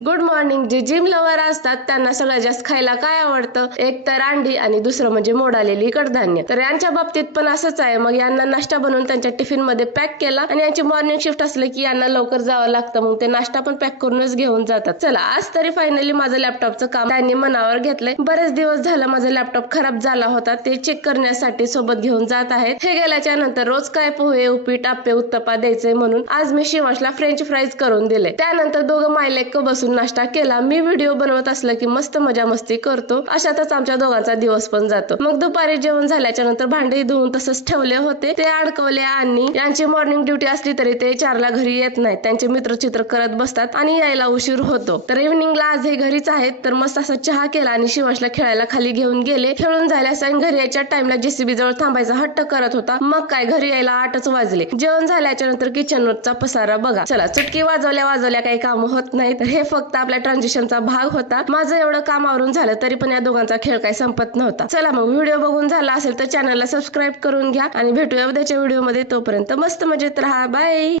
Good morning. जे gym lover असतात त्यांना सगळ्यात जास्त खायला काय आवडतं? एक तर अंडी आणि दुसरं म्हणजे मोड आलेली कडधान्य. तर यांच्या बाबतीत पण असंच आहे. मग यांना नाश्ता बनवून त्यांच्या टिफिन मध्ये पॅक केला आणि यांची मॉर्निंग शिफ्ट असली की यांना लवकर जावं लागतं, मग ते नाश्ता पण पॅक करूनच घेऊन जातात. चला, आज तरी फायनली माझं लॅपटॉपचं काम त्यांनी मनावर घेतलंय. बरेच दिवस झालं माझा लॅपटॉप खराब झाला होता, ते चेक करण्यासाठी सोबत घेऊन जात आहेत. हे गेल्याच्या नंतर रोज काय पोहे, उपीट, आप्पे, उत्तप्पा द्यायचे म्हणून आज मी शिवांशला फ्रेंच फ्राईज करून दिले. त्यानंतर दोघं मायलेक बसून नाश्ता केला. मी व्हिडिओ बनवत असलं की मस्त मजा मस्ती करतो, अशातच आमच्या दोघांचा दिवस पण जातो. मग दुपारी जेवण झाल्याच्या नंतर भांडे धुवून तसंच ठेवले होते, ते अडकवले. आणि यांची मॉर्निंग ड्युटी असली तरी ते 4ला घरी येत नाहीत. त्यांचे मित्र चित्र करत बसतात आणि यायला उशीर होतो. तर इव्हनिंगला आज हे घरीच आहेत. तर मस्त असा चहा केला आणि शिवांशला खेळायला खाली घेऊन गेले. खेळून झाल्यास घरी यायच्या टाइमला जेसीबी जवळ थांबायचा हट्ट करत होता. मग काय, घरी यायला 8च वाजले. जेवण झाल्याच्या नंतर किचनवरचा पसारा बघा. चला, चुटकी वाजवल्या काही काम होत नाही. तर हे फक्त आपल्या ट्रान्झिशनचा भाग होता. माझं एवढं काम आवरून झालं तरी पण या दोघांचा खेळ काही संपत नव्हता. चला मग, व्हिडिओ बघून झाला असेल तर चॅनलला सबस्क्राईब करून घ्या आणि भेटूया उद्याच्या व्हिडिओ मध्ये. तोपर्यंत मस्त मजेत राहा. बाय.